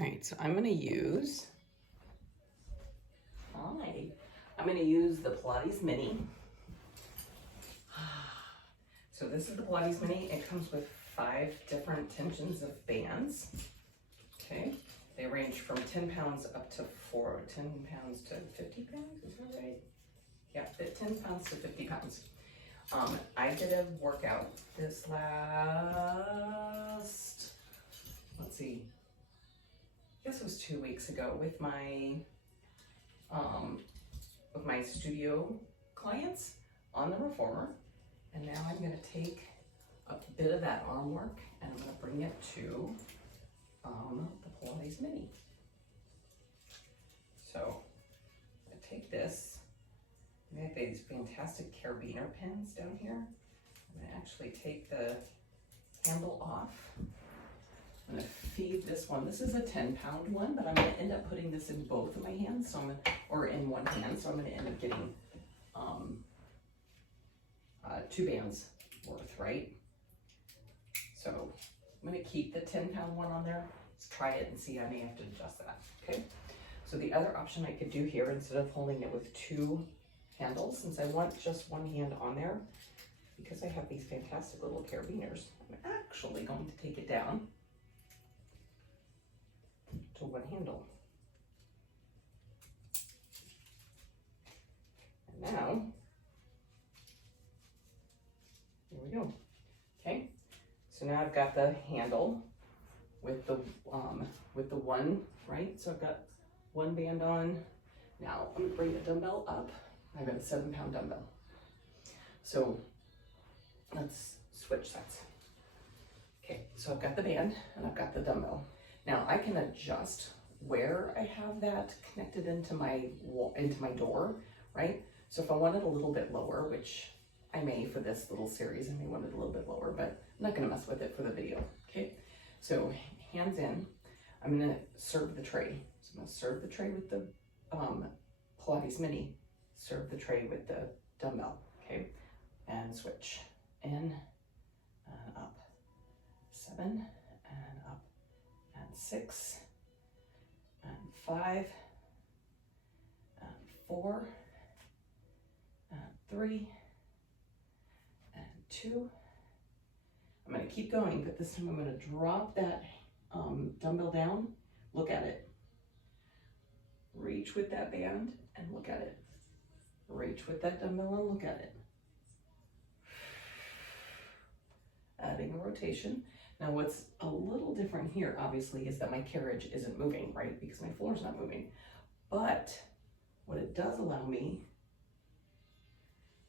All right, so I'm gonna use the Pilates Mini. So this is the Pilates Mini. It comes with 5 different tensions of bands. Okay, they range from 10 pounds up to 10 pounds to 50 pounds, is that right? Yeah, 10 pounds to 50 pounds. I did a workout this last, let's see, I guess it was 2 weeks ago with my studio clients on the reformer. And now I'm gonna take a bit of that arm work and I'm gonna bring it to the Pilates Mini. So I'm gonna take this. I have these fantastic carabiner pins down here. I'm gonna actually take the handle off. I'm gonna feed this one. This is a 10-pound one, but I'm gonna end up putting this in both of my hands, or in one hand. So I'm gonna end up getting 2 bands worth, right? So I'm gonna keep the 10-pound one on there. Let's try it and see. I may have to adjust that, okay? So the other option I could do here, instead of holding it with 2 handles, since I want just one hand on there, because I have these fantastic little carabiners, I'm actually going to take it down to one handle. And now, here we go. Okay, so now I've got the handle with the one, right? So I've got one band on. Now I'm gonna bring the dumbbell up. I've got a 7-pound dumbbell. So let's switch sets. Okay, so I've got the band and I've got the dumbbell. Now I can adjust where I have that connected into my door, right? So if I want it a little bit lower, which I may for this little series, I may want it a little bit lower, but I'm not gonna mess with it for the video, okay? So hands in, I'm gonna serve the tray. So I'm gonna serve the tray with the Pilates Mini, serve the tray with the dumbbell, okay? And switch, in and up, 7 and up, and 6, and 5, and 4, and 3, and 2. I'm gonna keep going, but this time I'm gonna drop that dumbbell down, look at it. Reach with that band and look at it. Reach with that dumbbell and look at it. Adding a rotation. Now what's a little different here, obviously, is that my carriage isn't moving, right? Because my floor's not moving. But what it does allow me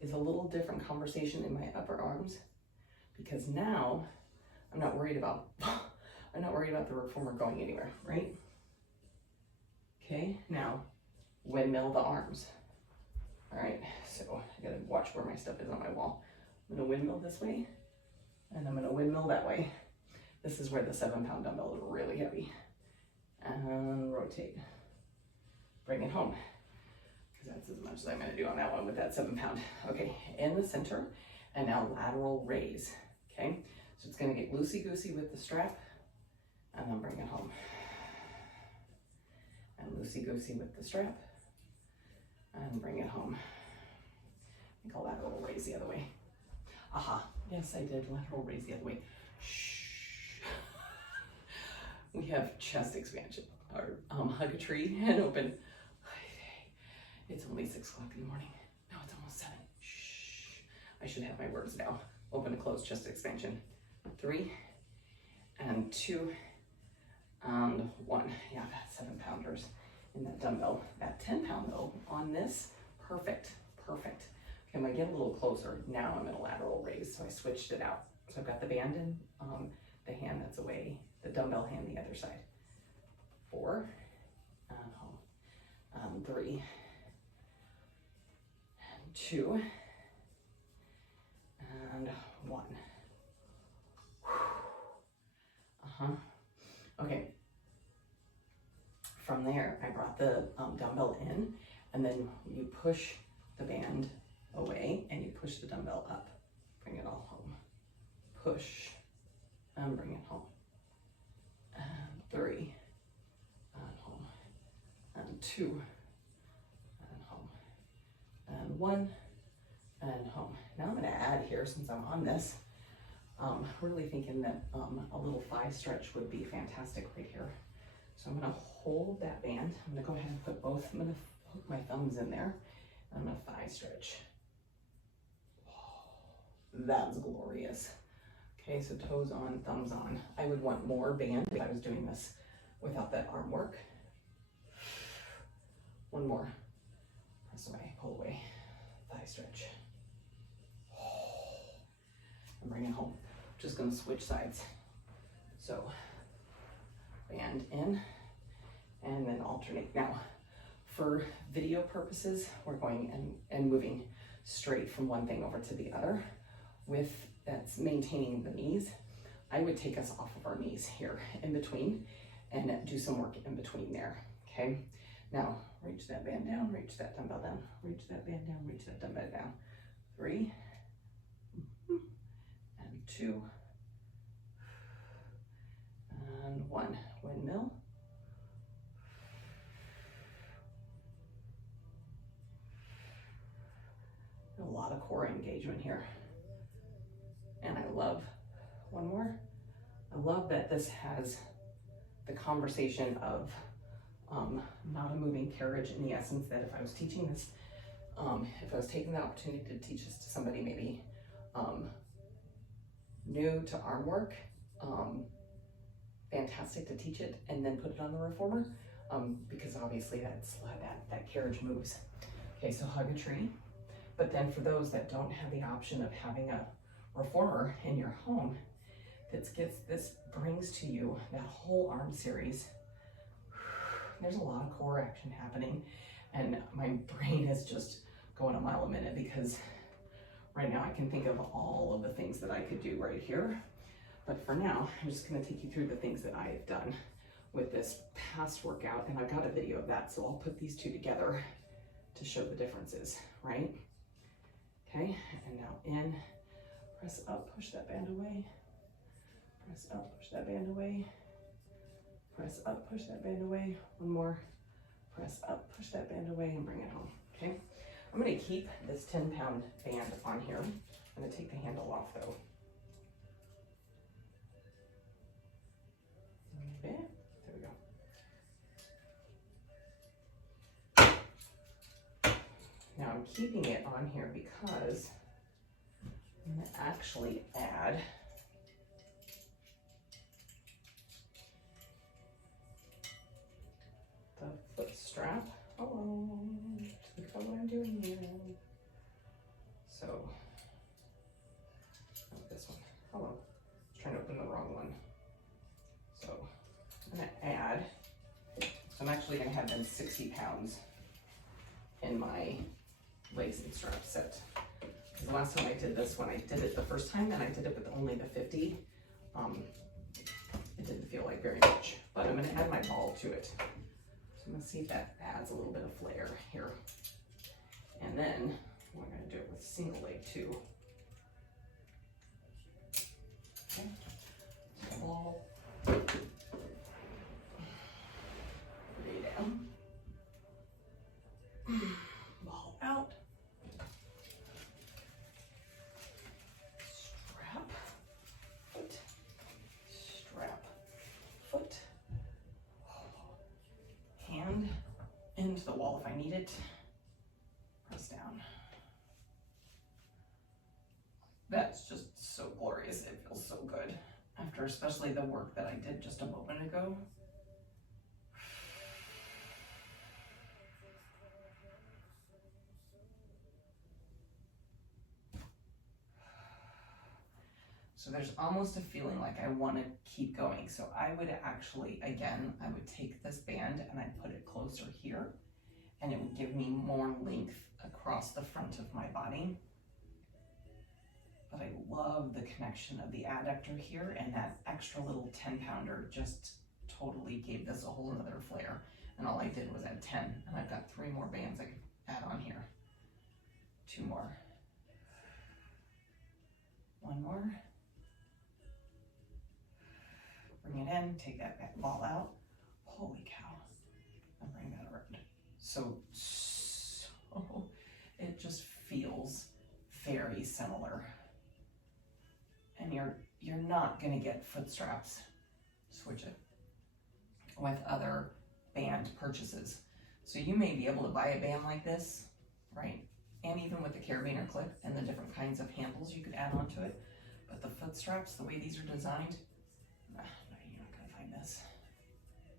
is a little different conversation in my upper arms, because now I'm not worried about the reformer going anywhere, right? Okay, now windmill the arms. All right, so I gotta watch where my stuff is on my wall. I'm gonna windmill this way, and I'm gonna windmill that way. This is where the 7-pound dumbbell is really heavy. And rotate, bring it home. Because that's as much as I'm gonna do on that one with that 7-pound. Okay, in the center, and now lateral raise, okay? So it's gonna get loosey-goosey with the strap, and then bring it home. And loosey-goosey with the strap, and bring it home. I call lateral raise the other way. Aha, yes I did lateral raise the other way. Shh. We have chest expansion, or hug a tree and open. It's only 6 o'clock in the morning. No, it's almost 7. Shh. I should have my words now. Open and close chest expansion. 3 and 2 and 1. Yeah, that's 7-pounders in that dumbbell. That 10-pound though on this, perfect, perfect. Okay, I'm gonna get a little closer. Now I'm in a lateral raise, so I switched it out. So I've got the band in, the hand that's away, the dumbbell hand the other side. 4 and home. 3 and 2 and 1. Okay. From there, I brought the dumbbell in, and then you push the band away and you push the dumbbell up. Bring it all home. Push and bring it home. And 3 and 2, and home, and 1, and home. Now I'm gonna add here, since I'm on this, really thinking that a little thigh stretch would be fantastic right here. So I'm gonna hold that band. I'm gonna go ahead and put both, I'm gonna hook my thumbs in there. I'm gonna thigh stretch. That's glorious. Okay, so toes on, thumbs on. I would want more band if I was doing this without that arm work. One more. Press away, pull away, thigh stretch. And bring it home. Just gonna switch sides. So, band in, and then alternate. Now, for video purposes, we're going and moving straight from one thing over to the other. With that's maintaining the knees, I would take us off of our knees here in between and do some work in between there, okay? Now, reach that band down, reach that dumbbell down, reach that band down, reach that dumbbell down. 3, and 2, and 1. Windmill. A lot of core engagement here. And I love, one more, I love that this has the conversation of not a moving carriage, in the essence that if I was teaching this, if I was taking the opportunity to teach this to somebody maybe new to arm work, fantastic to teach it and then put it on the reformer, because obviously that carriage moves. Okay, so hug a tree. But then for those that don't have the option of having a reformer in your home, this brings to you that whole arm series. There's a lot of core action happening, and my brain is just going a mile a minute because right now I can think of all of the things that I could do right here. But for now, I'm just gonna take you through the things that I have done with this past workout, and I've got a video of that, so I'll put these two together to show the differences, right? Okay, and now in, press up, push that band away, press up, push that band away, press up, push that band away, one more, press up, push that band away, and bring it home, okay? I'm gonna keep this 10-pound band on here. I'm gonna take the handle off though. Okay, there we go. Now I'm keeping it on here because I'm gonna actually add the foot strap. Hello, look at what I'm doing here. So, oh, this one, hello. I was trying to open the wrong one. So, I'm gonna add, so I'm actually gonna have them 60 pounds in my legs and strap set. Because the last time I did this, when I did it the first time, and I did it with only the 50, it didn't feel like very much. But I'm gonna add my ball to it. So I'm gonna see if that adds a little bit of flair here. And then we're gonna do it with single leg too. Okay, so ball, lay down, ball out, strap, foot, strap, foot, hand into the wall if I need it, press down. That's just so glorious. It feels so good after especially the work that I did just a moment ago. So there's almost a feeling like I want to keep going. So I would actually, again, I would take this band and I'd put it closer here, and it would give me more length across the front of my body. But I love the connection of the adductor here, and that extra little 10-pounder just totally gave this a whole another flair. And all I did was add 10, and I've got 3 more bands I can add on here. 2 more. 1 more. Bring it in, take that ball out. Holy cow. And bring that around. So it just feels very similar. And you're not gonna get foot straps, switch it, with other band purchases. So you may be able to buy a band like this, right? And even with the carabiner clip and the different kinds of handles you could add onto it. But the foot straps, the way these are designed, no, you're not gonna find this.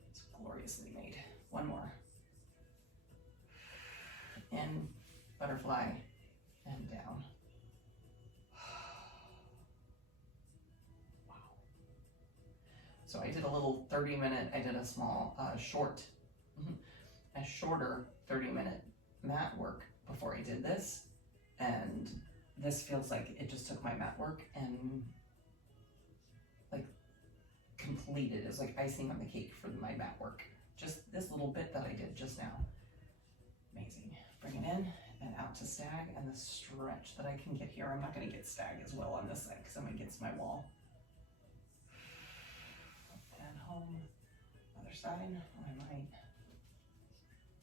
It's gloriously made. One more. In, butterfly, and down. Wow. So I did a little 30-minute, I did a small, a shorter 30-minute mat work before I did this. And this feels like it just took my mat work and like completed. It was like icing on the cake for my mat work. Just this little bit that I did just now. Amazing. Bring it in and out to stag, and the stretch that I can get here. I'm not going to get stag as well on this side because I'm against my wall. And home. Other side, or I might.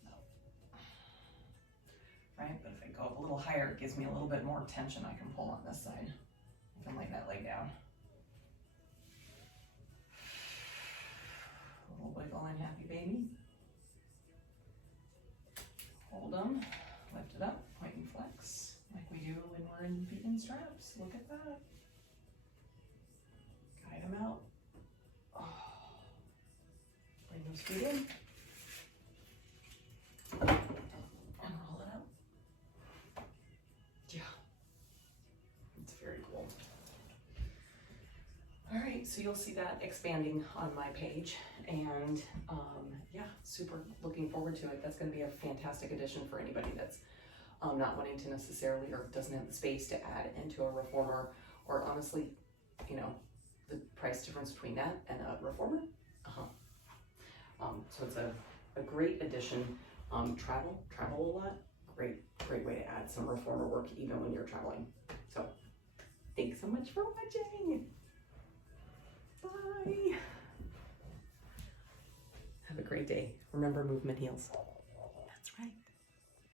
No. Right, but if I go a little higher, it gives me a little bit more tension I can pull on this side. I can lay that leg down. A little wiggle and happy baby. Hold them, lift it up, point and flex, like we do when we're in vegan straps. Look at that. Guide them out. Oh. Bring those feet in. And roll it out. Yeah. It's very cool. All right, so you'll see that expanding on my page, and yeah, super looking forward to it. That's going to be a fantastic addition for anybody that's not wanting to necessarily, or doesn't have the space to add into a reformer, or honestly, you know, the price difference between that and a reformer. So it's a great addition. Travel a lot. Great way to add some reformer work even when you're traveling. So thanks so much for watching. Bye. Have a great day. Remember, movement heals.